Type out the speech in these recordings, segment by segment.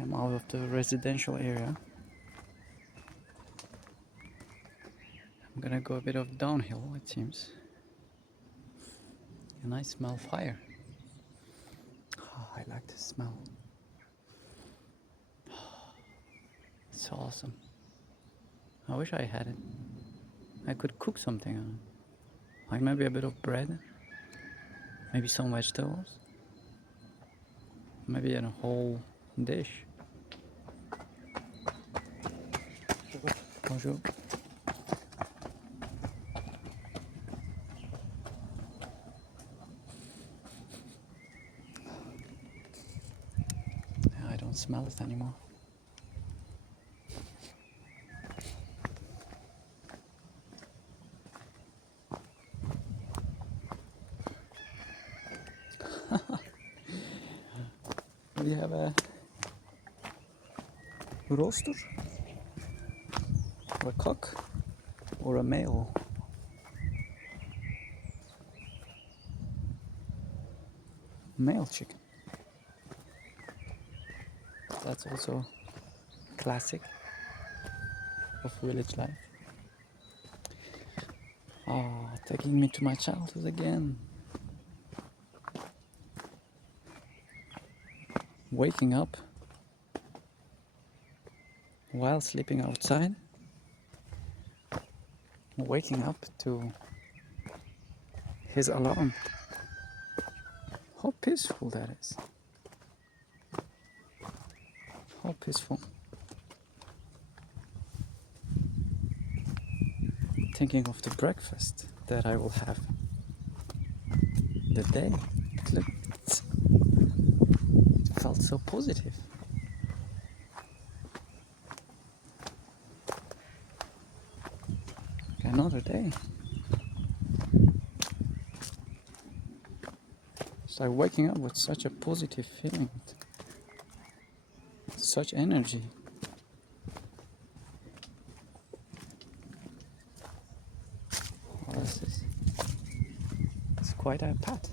I'm out of the residential area. I'm gonna go a bit of downhill, it seems. And I smell fire. Oh, I like the smell. It's awesome. I wish I had it. I could cook something on it. Like maybe a bit of bread. Maybe some vegetables. Maybe in a whole dish. Bonjour. I don't smell it anymore. Do you have a rooster? Or a cock? Or a male? Male chicken. That's also classic of village life. Ah, taking me to my childhood again. Waking up while sleeping outside. Waking up to his alarm. How peaceful that is. How peaceful. Thinking of the breakfast that I will have. The day. It felt so positive. Another day. It's like waking up with such a positive feeling. Such energy. What is this? It's quite a path.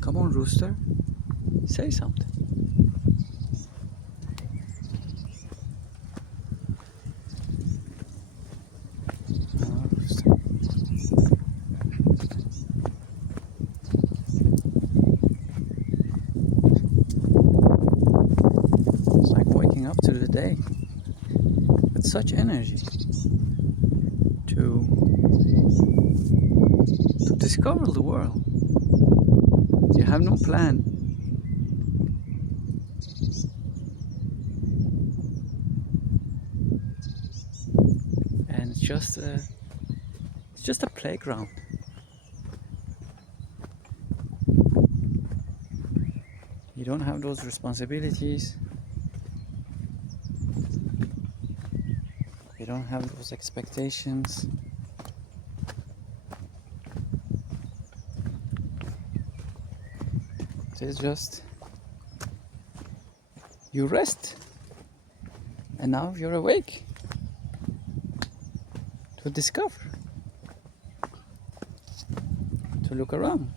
Come on, rooster. Say something. Rooster. It's like waking up to the day with such energy to discover the world. You have no plan. And it's just a playground. You don't have those responsibilities. You don't have those expectations. It's just you rest, and now you're awake to discover, to look around.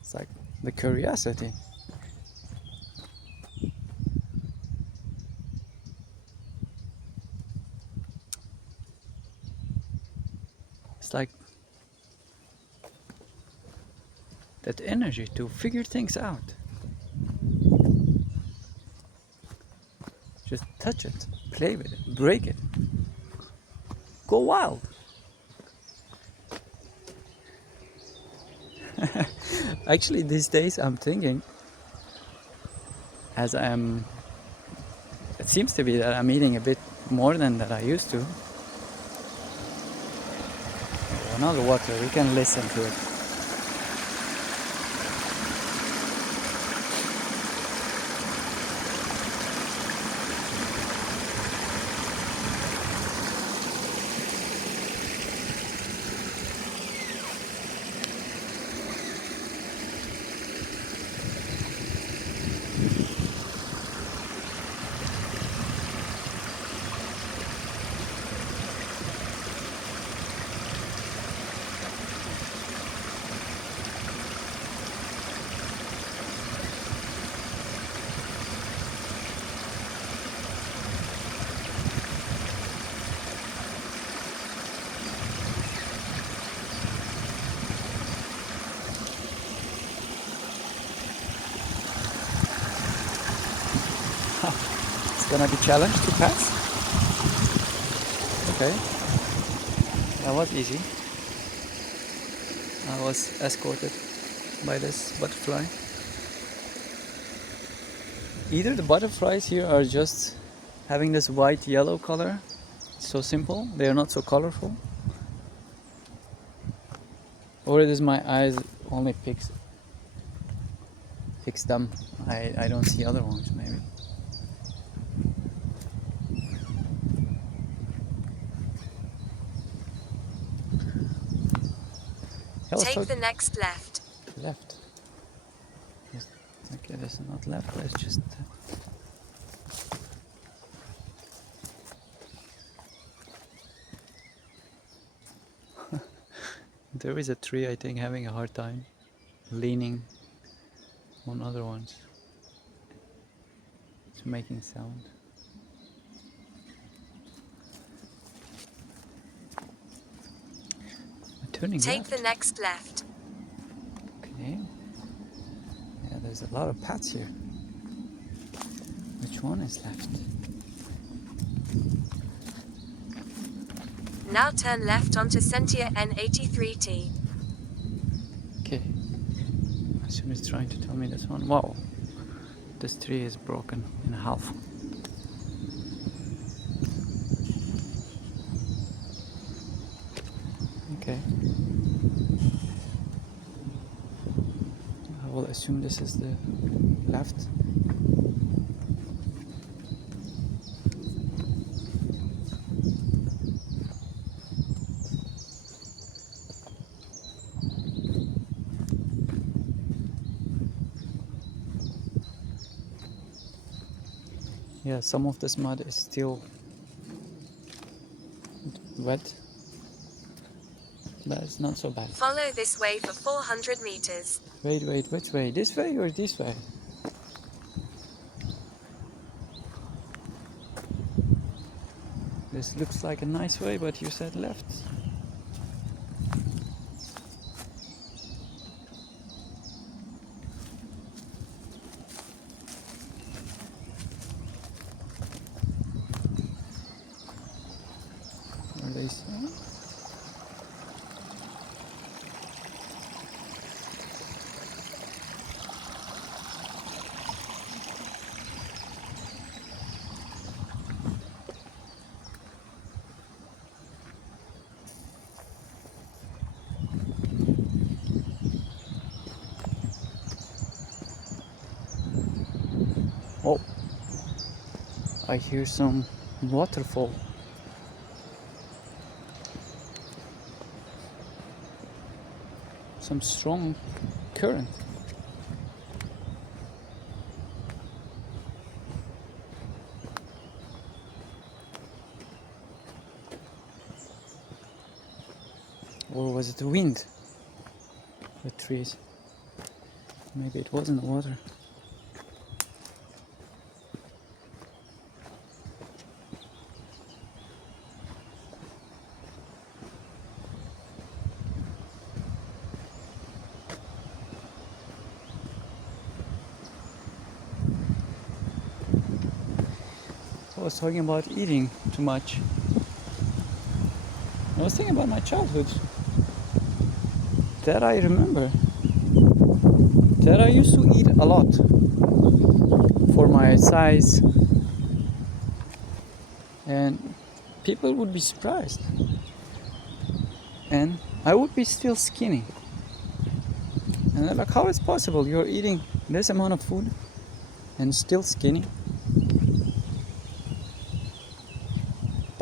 It's like the curiosity. It's like that energy to figure things out. Just touch it, play with it, break it, go wild. Actually, these days I'm thinking, as it seems to be that I'm eating a bit more than that I used to. Another water, we can listen to it. gonna be challenged to pass. Okay, that was easy. I was escorted by this butterfly. Either the butterflies here are just having this white yellow color, so simple, they are not so colorful, or it is my eyes only picks them. I don't see other ones maybe. Take the next left. Left. Okay, this is not left. Let's just. There is a tree, I think, having a hard time leaning on other ones. It's making sound. Turning Take left. the next left. Okay. Yeah, there's a lot of paths here. Which one is left? Now turn left onto Sentia N83T. Okay. I assume it's trying to tell me this one. Wow. This tree is broken in half. Okay. I will assume this is the left. Yeah, some of this mud is still wet, but it's not so bad. Follow this way for 400 meters. Wait, which way? This way or this way? This looks like a nice way, but you said left. Are they saying? Oh, I hear some waterfall. Some strong current. Or was it the wind? The trees. Maybe it wasn't the water. I was talking about eating too much. I was thinking about my childhood. That I remember. That I used to eat a lot for my size. And people would be surprised. And I would be still skinny. And they're like, how is it possible? You're eating this amount of food and still skinny?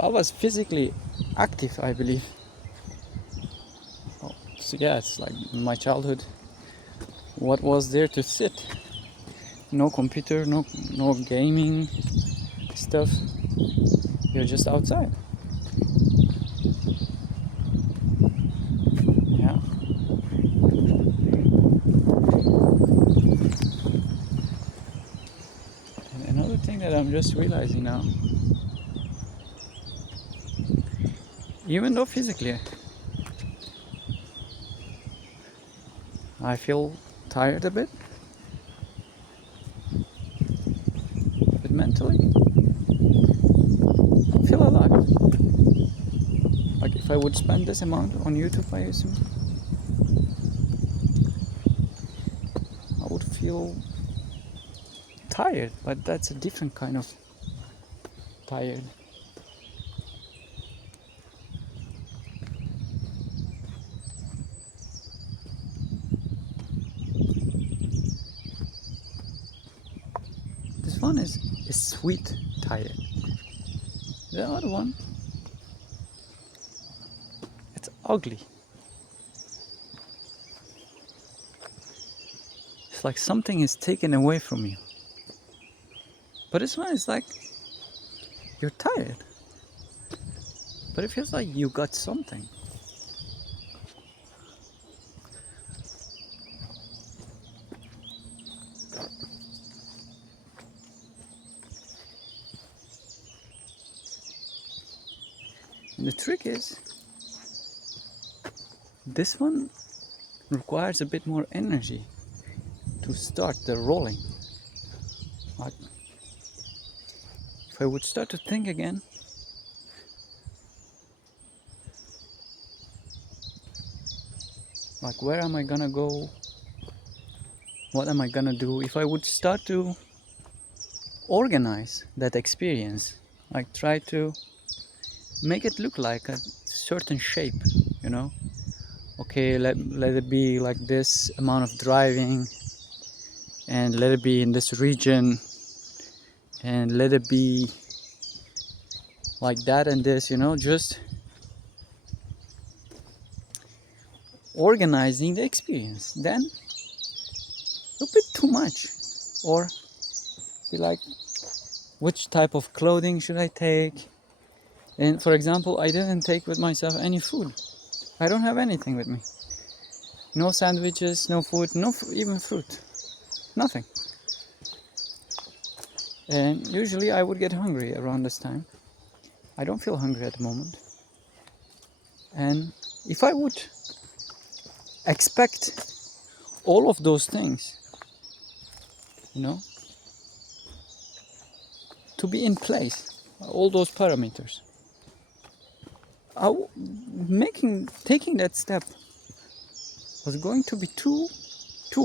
I was physically active, I believe. Oh, so yeah, it's like in my childhood. What was there to sit? No computer, no gaming stuff. You're just outside. Yeah. And another thing that I'm just realizing now. Even though physically I feel tired a bit, but mentally if I would spend this amount on YouTube, I assume I would feel tired, but that's a different kind of tired. This one is sweet tired. The other one, it's ugly. It's like something is taken away from you. But this one is like you're tired, but it feels like you got something. And the trick is, this one requires a bit more energy to start the rolling. Like, if I would start to think again, like where am I gonna go? What am I gonna do? If I would start to organize that experience, like try to make it look like a certain shape, you know? Okay, let it be like this amount of driving, and let it be in this region, and let it be like that and this, you know, just organizing the experience. Then a bit too much, or be like, which type of clothing should I take? And for example, I didn't take with myself any food. I don't have anything with me. No sandwiches, no food, no even fruit, nothing. And usually I would get hungry around this time. I don't feel hungry at the moment. And if I would expect all of those things, you know, to be in place, all those parameters, taking that step was going to be too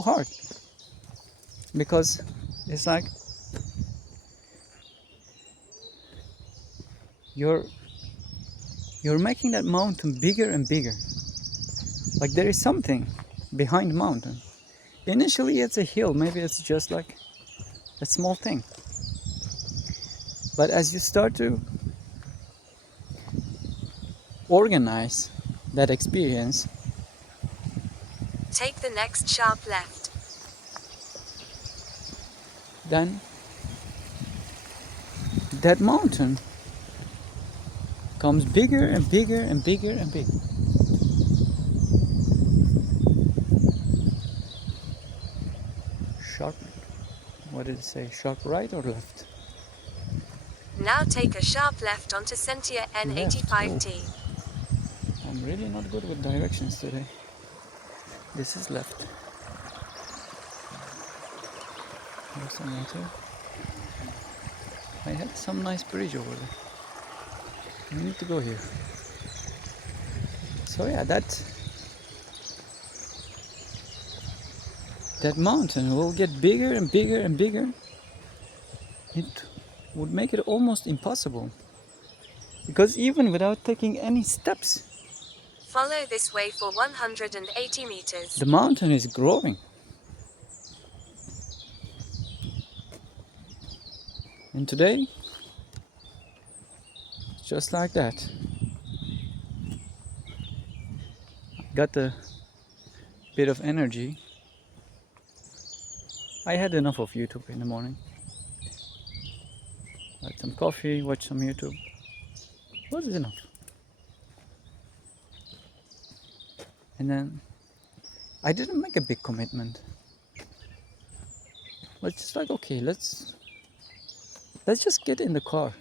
hard, because it's like you're making that mountain bigger and bigger. Like there is something behind the mountain. Initially it's a hill, maybe it's just like a small thing. But as you start to organize that experience, Take the next sharp left. then that mountain becomes bigger and bigger and bigger and bigger. Sharp, what did it say? Sharp right or left? Now take a sharp left onto Sentia N85T. I'm really not good with directions today. This is left. There's some water. I had some nice bridge over there. We need to go here. So yeah, that mountain will get bigger and bigger and bigger. It would make it almost impossible. Because even without taking any steps, Follow this way for 180 meters. the mountain is growing. And today, it's just like that. I got a bit of energy. I had enough of YouTube in the morning. Had some coffee, watch some YouTube. Was enough. And then I didn't make a big commitment. But just like, okay, let's just get in the car.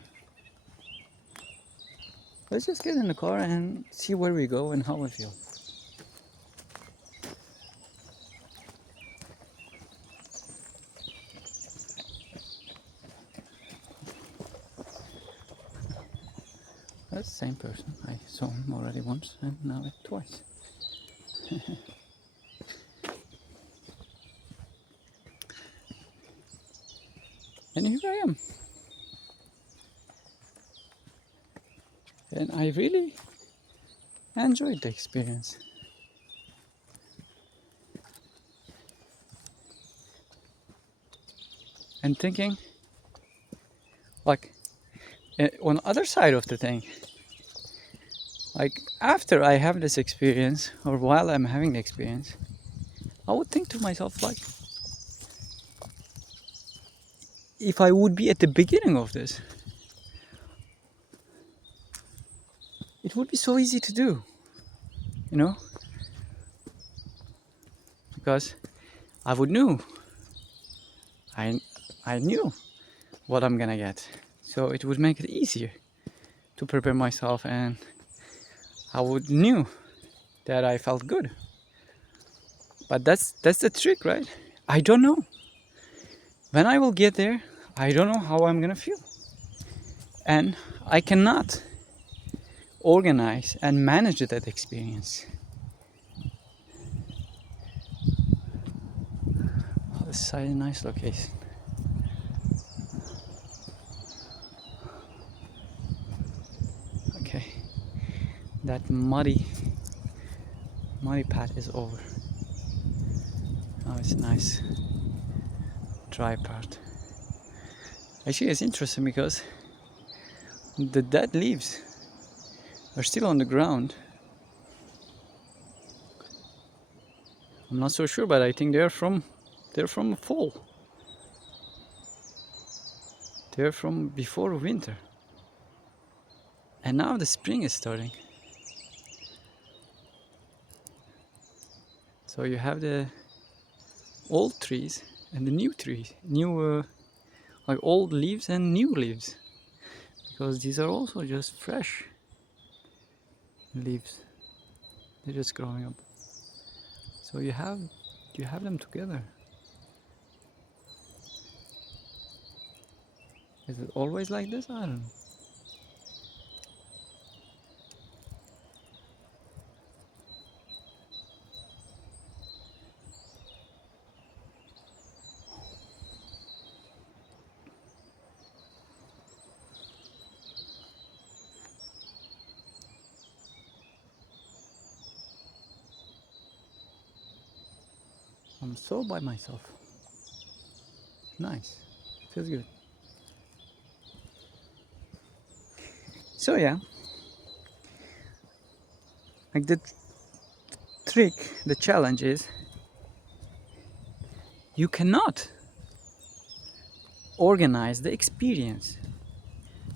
Let's just get in the car and see where we go and how we feel. That's the same person. I saw him already once and now twice. And here I am. And I really enjoyed the experience. And thinking, like, on the other side of the thing, like after I have this experience, or while I'm having the experience, I would think to myself, like, if I would be at the beginning of this, it would be so easy to do, you know, because I would know, I knew what I'm gonna get, so it would make it easier to prepare myself, and I would knew that I felt good. But that's the trick, right? I don't know. When I will get there, I don't know how I'm gonna feel, and I cannot organize and manage that experience. Oh, this is a nice location. Okay, that muddy path is over. Now it's a nice dry part. Actually, it's interesting because the dead leaves are still on the ground. I'm not so sure, but I think they're from fall. They're from before winter. And now the spring is starting. So you have the old trees and the new trees, like old leaves and new leaves, because these are also just fresh leaves. They're just growing up. So you have them together. Is it always like this? I don't know. I'm so by myself. Nice. Feels good. So yeah, like the trick, the challenge is you cannot organize the experience.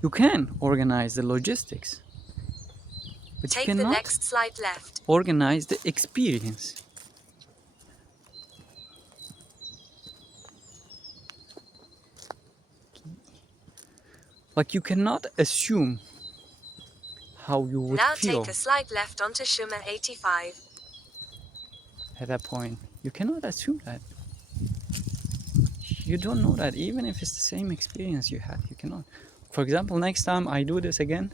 You can organize the logistics, but you Take the cannot next slide left. organize the experience. Like you cannot assume how you would Now feel take a slide left onto Schummer 85. at that point. You cannot assume that. You don't know that, even if it's the same experience you had, you cannot. For example, next time I do this again,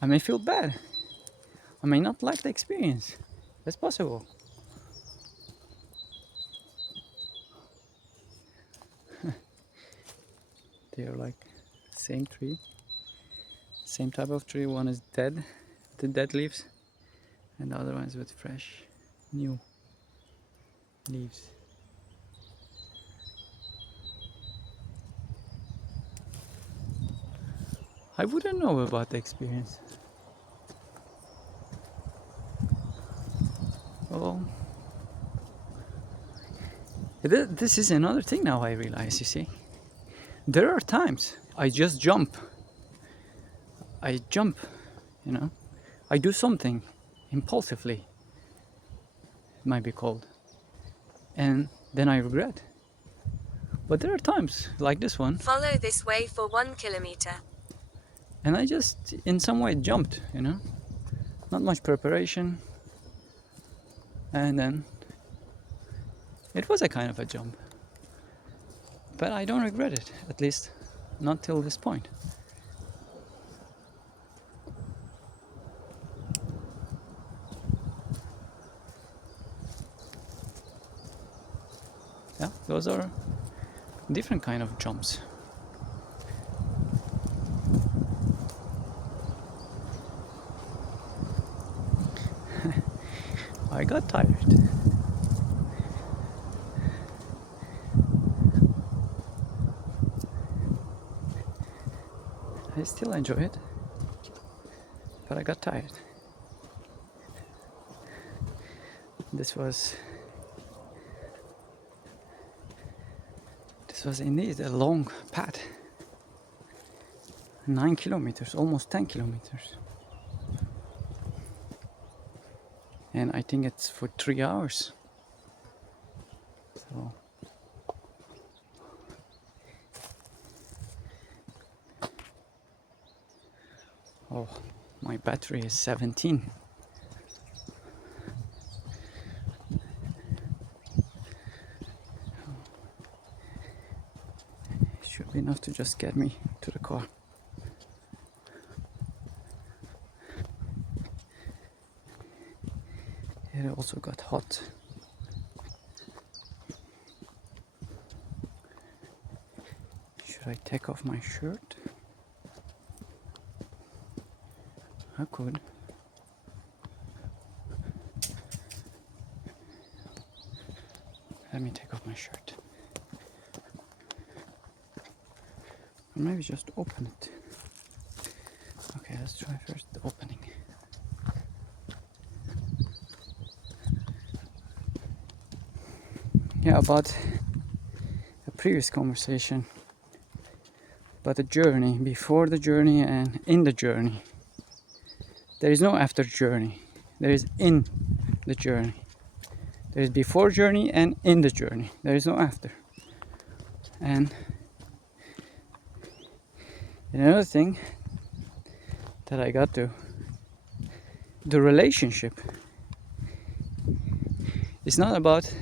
I may feel bad. I may not like the experience. That's possible. They are like same tree, same type of tree. One is dead, the dead leaves, and the other one is with fresh, new leaves. I wouldn't know about the experience. Well, this is another thing now I realize, you see. There are times I just jump. I jump, you know. I do something impulsively, it might be called. And then I regret. But there are times like this one, Follow this way for 1 kilometer. and I just in some way jumped, you know. Not much preparation. And then it was a kind of a jump. But I don't regret it, at least not till this point. Yeah, those are different kind of jumps. I got tired. I still enjoy it, but I got tired. This was indeed a long path. 9 kilometers, almost 10 kilometers. And I think it's for 3 hours. So oh, my battery is 17. It should be enough to just get me to the car. It also got hot. Should I take off my shirt? I could. Let me take off my shirt. Or maybe just open it. Okay, let's try first the opening. Yeah, about a previous conversation about the journey, before the journey and in the journey. There is no after journey. There is in the journey. There is before journey and in the journey. There is no after. And another thing that I got to, the relationship is not about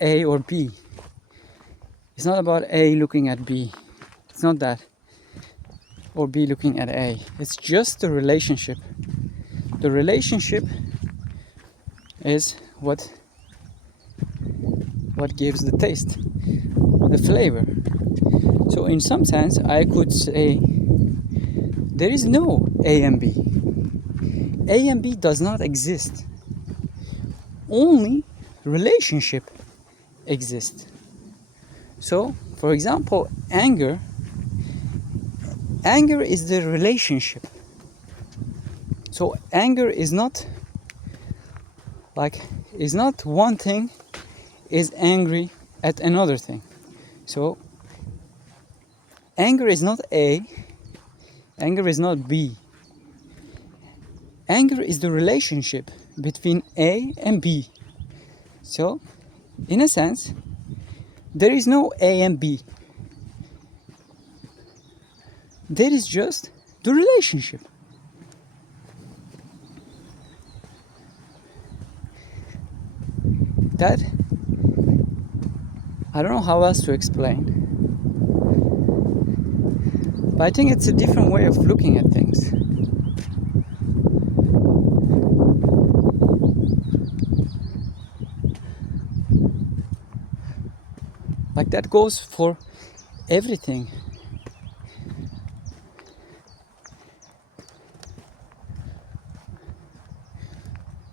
A or B. It's not about A looking at B. It's not that. Or B looking at A. It's just the relationship. The relationship is what gives the taste, the flavor. So in some sense, I could say there is no A and B. A and B does not exist. Only relationship exists. So, for example, anger is the relationship. So anger is not one thing is angry at another thing. So anger is not A, anger is not B. Anger is the relationship between A and B. So, in a sense, there is no A and B. There is just the relationship. That, I don't know how else to explain. But I think it's a different way of looking at things. Like that goes for everything.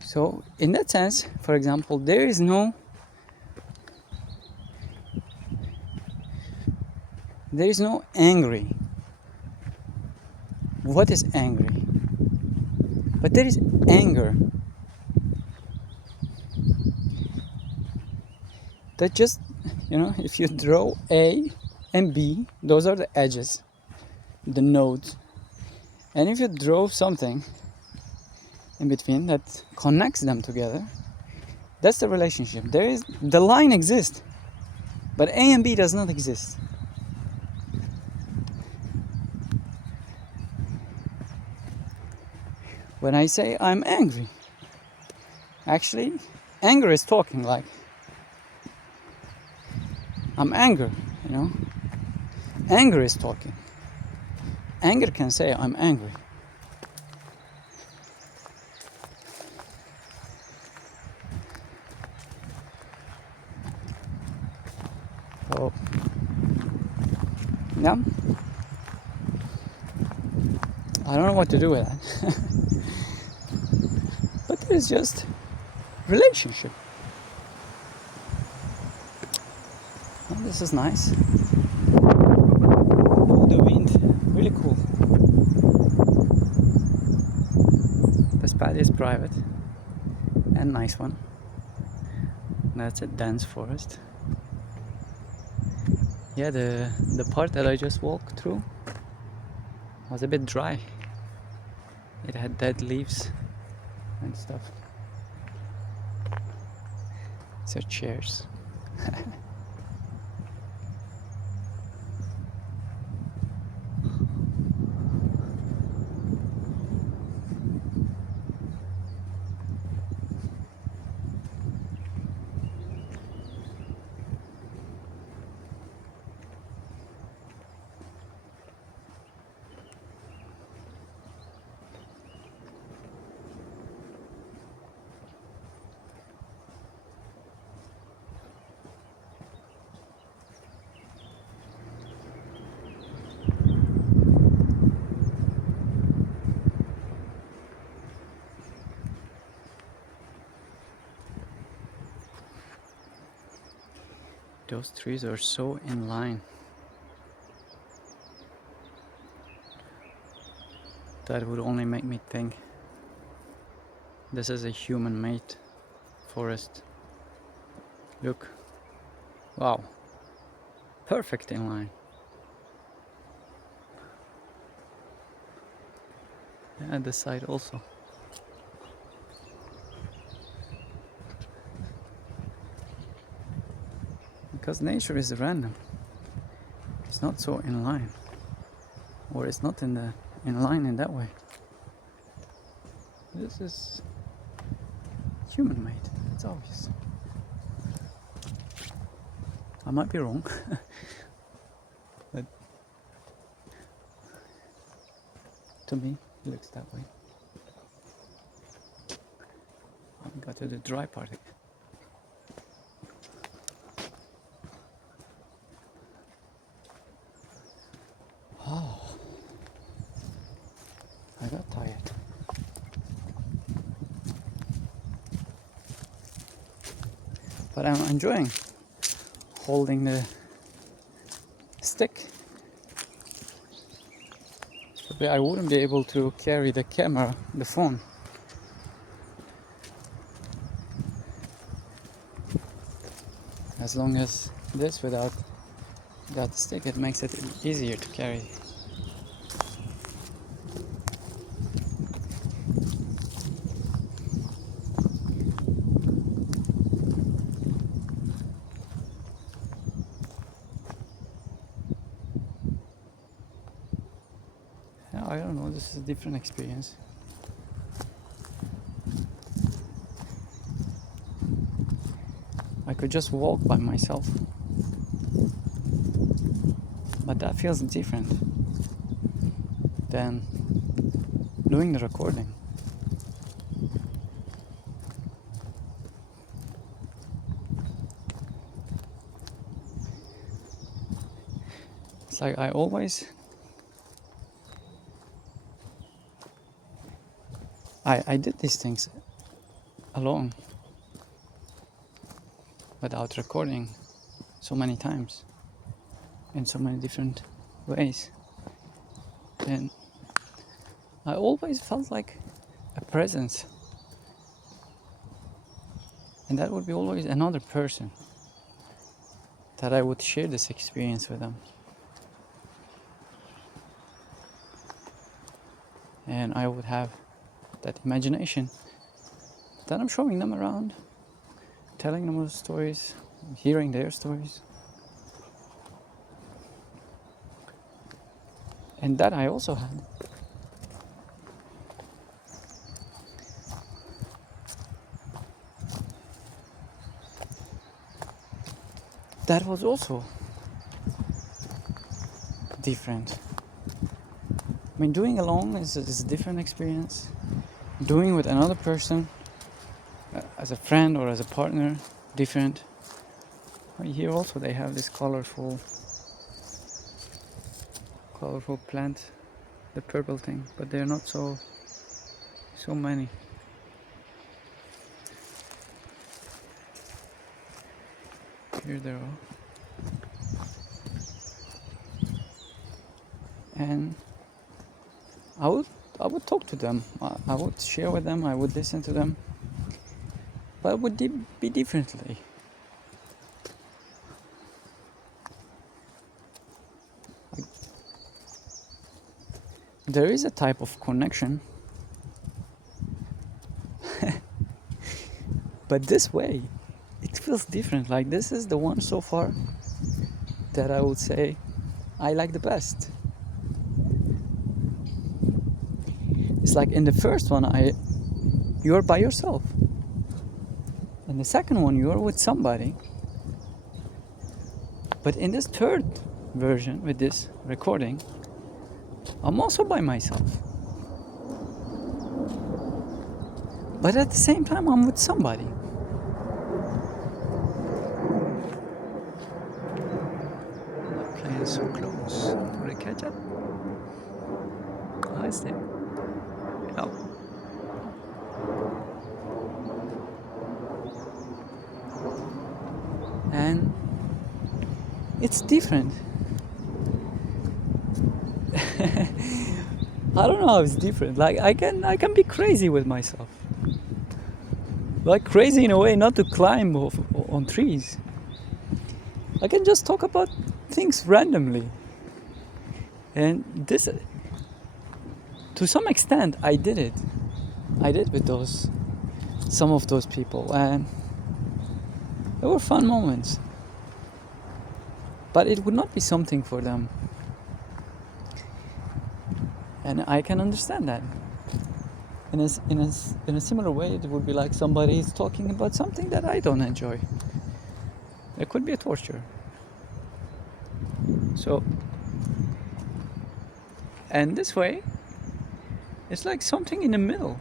So in that sense, for example, there is no angry. What is angry? But there is anger. That just, if you draw A and B, those are the edges, the nodes. And if you draw something in between that connects them together, that's the relationship. The line exists, but A and B does not exist. When I say I'm angry, actually, anger is talking like, I'm angry, Anger is talking. Anger can say, I'm angry. So yeah, I don't know what to do with that. But it's just relationship. Oh, this is nice. Oh, the wind, really cool. This path is private and nice one. That's a dense forest. Yeah, the part that I just walked through was a bit dry. It had dead leaves and stuff. So chairs. Those trees are so in line that would only make me think this is a human-made forest. Look, wow, perfect in line. And this side also. Because nature is random. It's not so in line, or it's not in line in that way. This is human-made. It's obvious. I might be wrong, but to me, it looks that way. I got to the dry part again. Oh, I got tired. But I'm enjoying holding the stick. But I wouldn't be able to carry the camera, the phone. As long as this without the stick, it makes it easier to carry. Yeah, I don't know, this is a different experience. I could just walk by myself, but that feels different than doing the recording. It's like I did these things alone without recording so many times in so many different ways, and I always felt like a presence, and that would be always another person that I would share this experience with them, and I would have that imagination that I'm showing them around, telling them those stories, hearing their stories. And that I also had. That was also different. I mean, doing alone is a different experience. Doing with another person, as a friend or as a partner, different. Here also they have this colorful plant, the purple thing, but they're not so many. Here they are. And I would talk to them. I would share with them. I would listen to them. But it would be differently. There is a type of connection, but this way, it feels different. Like this is the one so far that I would say I like the best. It's like in the first one, you're by yourself. In the second one, you're with somebody. But in this third version, with this recording, I'm also by myself. But at the same time, I'm with somebody. The plane is so close. Will I catch up? It's there. Oh. And it's different. I don't know how it's different. Like I can be crazy with myself. Like crazy in a way, not to climb on trees. I can just talk about things randomly. And this, to some extent, I did it. I did with some of those people, and they were fun moments. But it would not be something for them. And I can understand that. In a similar way, it would be like somebody is talking about something that I don't enjoy. It could be a torture. So, and this way, it's like something in the middle.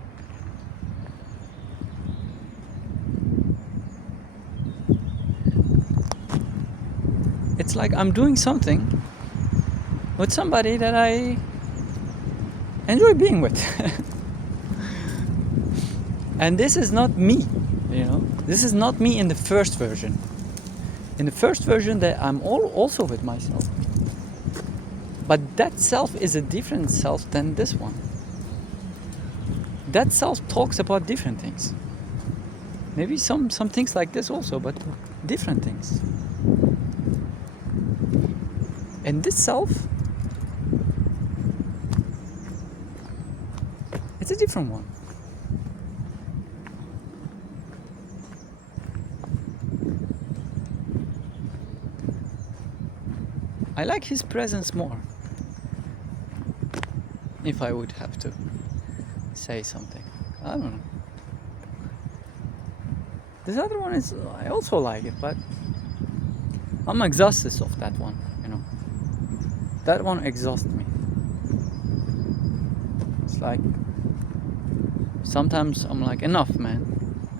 It's like I'm doing something with somebody that I enjoy being with. And this is not me, This is not me in the first version. In the first version, that I'm also with myself. But that self is a different self than this one. That self talks about different things. Maybe some things like this also, but different things. And this self, it's a different one. I like his presence more. If I would have to say something. I don't know. This other one is, I also like it, but I'm exhausted of that one, That one exhausts me. It's like, sometimes I'm like, enough, man.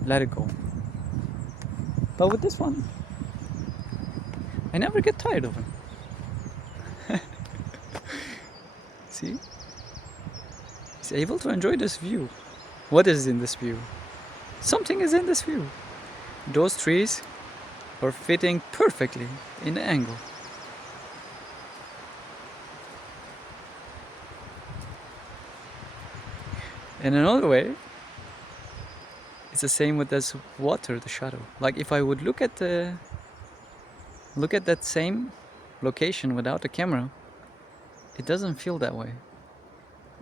Let it go. But with this one, I never get tired of him. See? He's able to enjoy this view. What is in this view? Something is in this view. Those trees are fitting perfectly in the angle. In another way, it's the same with this water, the shadow. Like if I would look at that same location without a camera, it doesn't feel that way.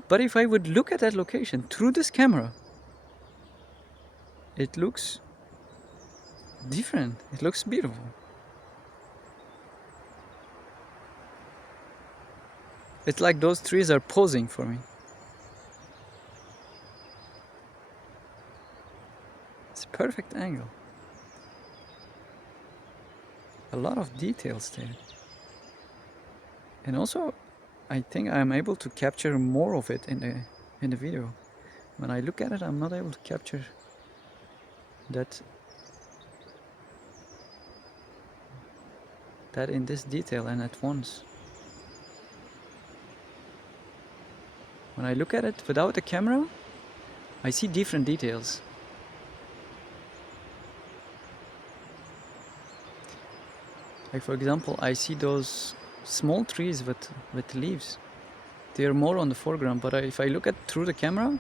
But if I would look at that location through this camera, it looks different. It looks beautiful. It's like those trees are posing for me. It's a perfect angle. A lot of details there. And also, I think I'm able to capture more of it in the video. When I look at it, I'm not able to capture that that in this detail and at once. When I look at it without a camera, I see different details. Like for example, I see those small trees with leaves. They are more on the foreground, but if I look at through the camera,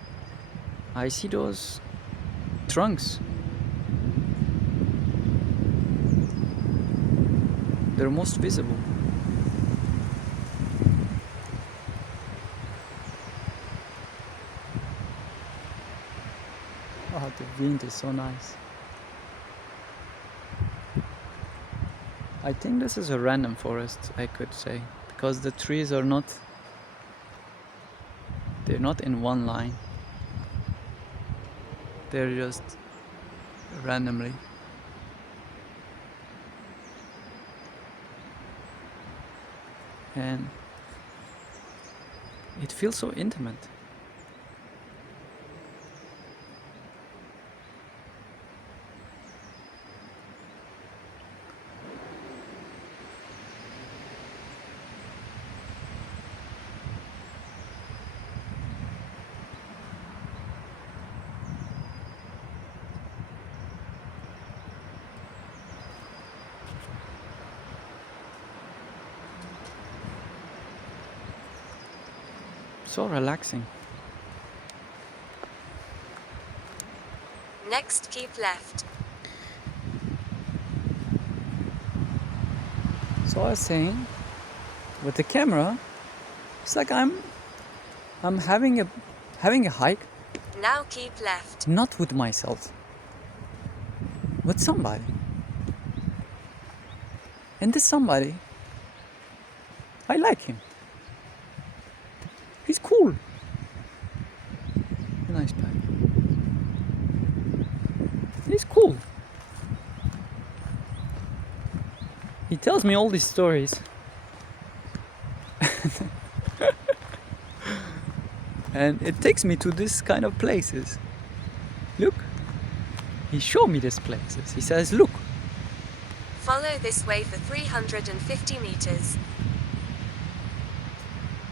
I see those trunks. They're most visible. Oh, the wind is so nice. I think this is a random forest, I could say, because the trees are not, they're not in one line. They're just randomly. And it feels so intimate. So relaxing. Next, keep left. So I was saying, with the camera, it's like I'm having a hike, Now keep left. not with myself, with somebody. And this somebody, I like him. He's cool. A nice guy. He's cool. He tells me all these stories. And it takes me to this kind of places. Look. He showed me these places. He says, look. Follow this way for 350 meters.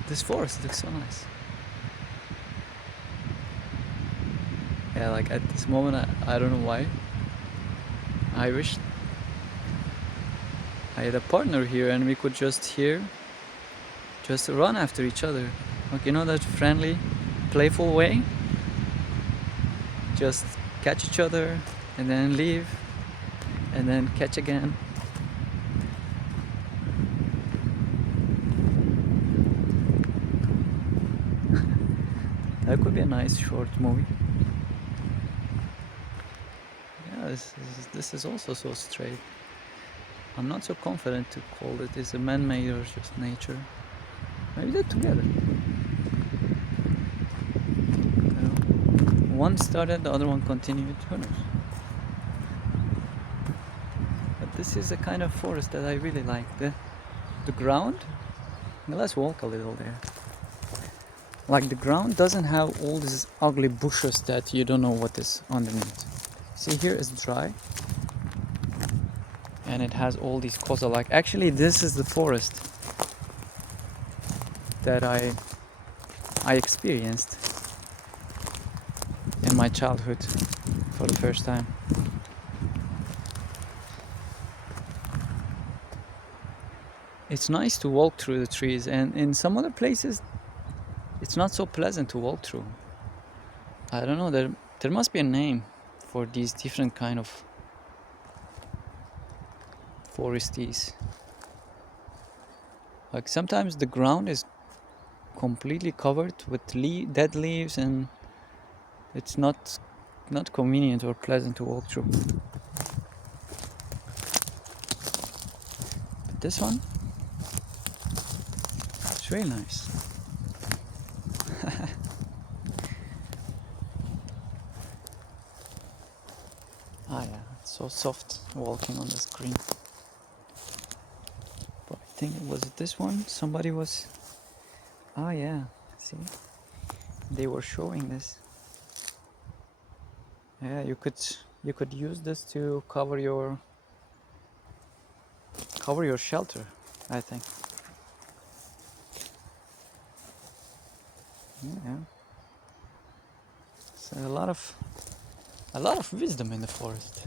This forest looks so nice. Yeah, like at this moment, I don't know why. I wish I had a partner here and we could just run after each other. Like, you know, that friendly, playful way? Just catch each other and then leave and then catch again. That could be a nice short movie. Yeah, this is also so straight. I'm not so confident to call it is a man-made or just nature. Maybe they're together. You know? One started, the other one continued. Who knows? But this is a kind of forest that I really like. The ground. Now let's walk a little there. Like the ground doesn't have all these ugly bushes that you don't know what is underneath. See, here is dry. And it has all these koza. Like actually this is the forest that I experienced in my childhood for the first time. It's nice to walk through the trees, and in some other places it's not so pleasant to walk through. I don't know, there must be a name for these different kind of foresties. Like sometimes the ground is completely covered with dead leaves and it's not convenient or pleasant to walk through. But this one, it's really nice. Ah yeah, it's so soft walking on the screen. But I think it was this one. Somebody was. Ah yeah, see, they were showing this. Yeah, you could use this to cover cover your shelter, I think. Yeah. So a lot of wisdom in the forest.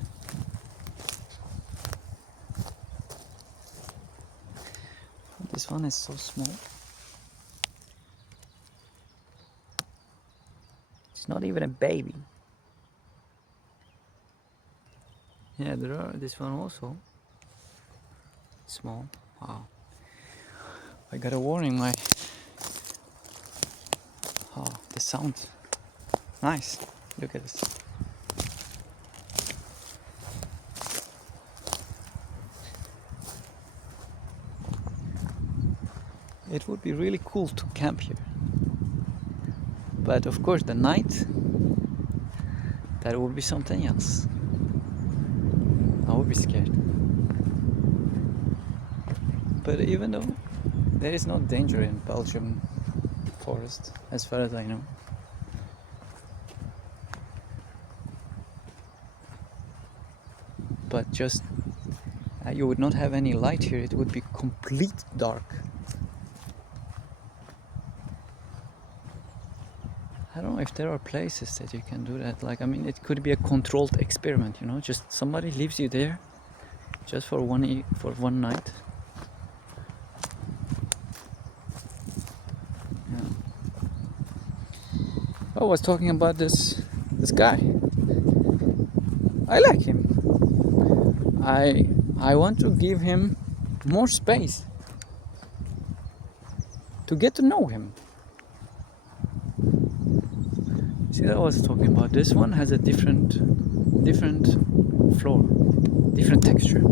This one is so small. It's not even a baby. Yeah, there are this one also. Small. Wow. I got a warning. The sound. Nice. Look at this. It would be really cool to camp here. But of course, the night, that would be something else. I would be scared. But even though there is no danger in Belgium forest, as far as I know. But just you would not have any light here. It would be complete dark. I don't know if there are places that you can do that. Like, I mean, it could be a controlled experiment, you know. Just somebody leaves you there, just for one night. Yeah. I was talking about this guy. I like him. I want to give him more space to get to know him. See, I was talking about this one has a different floor, different texture.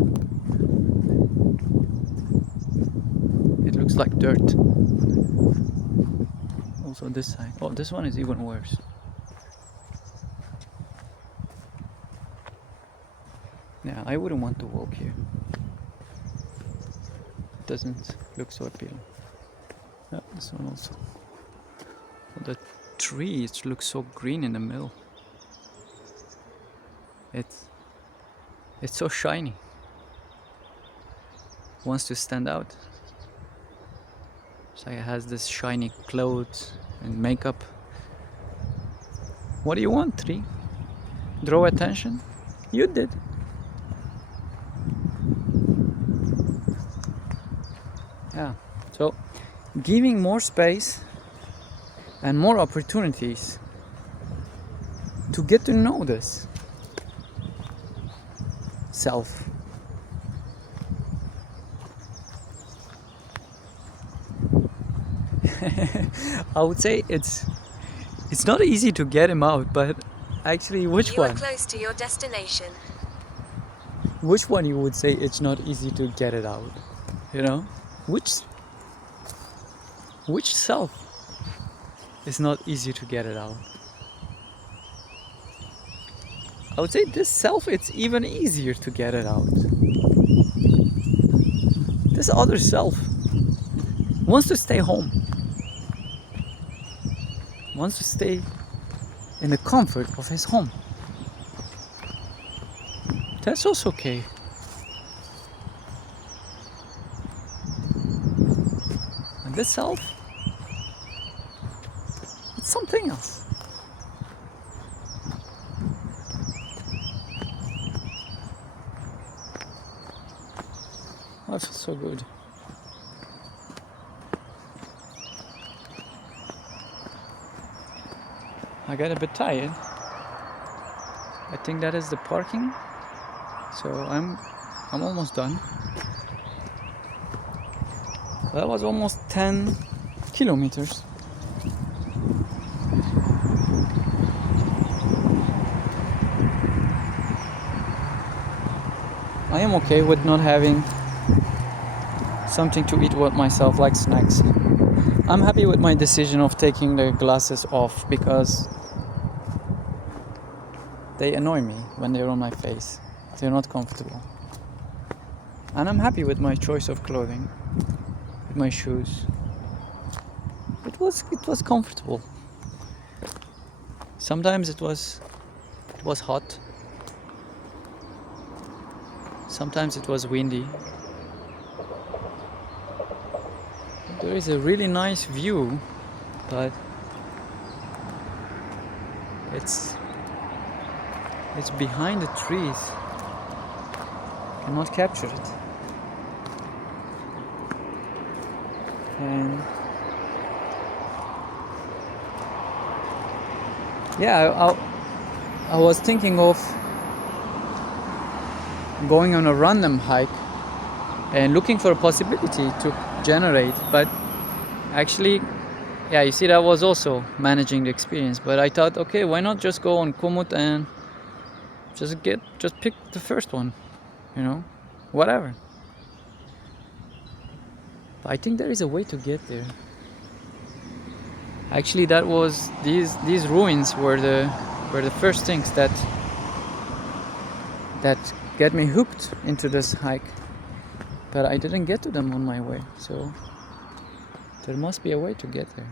It looks like dirt. Also this side. Oh, this one is even worse. Yeah, I wouldn't want to walk here. It doesn't look so appealing. Yeah, this one also. The trees look so green in the middle. It's so shiny. Wants to stand out. So it has this shiny clothes and makeup. What do you want, tree? Draw attention? You did. Yeah. So giving more space and more opportunities to get to know this self. I would say it's not easy to get him out, but actually, which You are one? close to your destination. Which one you would say it's not easy to get it out? You know, which self is not easy to get it out? I would say this self, it's even easier to get it out. This other self wants to stay home, wants to stay in the comfort of his home. That's also okay. And this self, it's something else. Oh, it feels so good. I got a bit tired. I think that is the parking. So I'm almost done. That was almost 10 kilometers. I am okay with not having something to eat with myself, like snacks. I'm happy with my decision of taking the glasses off because they annoy me when they're on my face. They're not comfortable. And I'm happy with my choice of clothing, with my shoes. It was comfortable. Sometimes it was hot. Sometimes it was windy. there is a really nice view, but it's behind the trees. Cannot capture it. And yeah, I was thinking of going on a random hike and looking for a possibility to generate, but actually, yeah, you see, that was also managing the experience. But I thought, okay, why not just go on Komoot and just pick the first one, you know, whatever. But I think there is a way to get there. Actually, that was these ruins were the first things that get me hooked into this hike. But I didn't get to them on my way, so there must be a way to get there.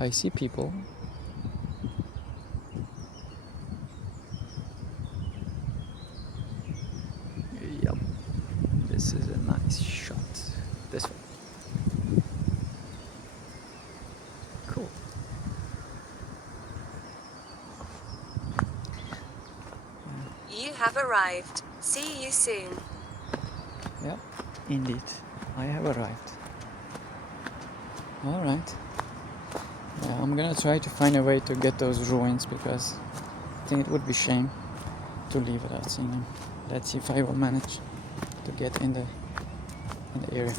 I see people. Yep, this is a nice shot. This one. Cool. You have arrived. See you soon. Yep, indeed, I have arrived. All right. Yeah, I'm gonna try to find a way to get those ruins, because I think it would be shame to leave without seeing them. Let's see if I will manage to get in the area.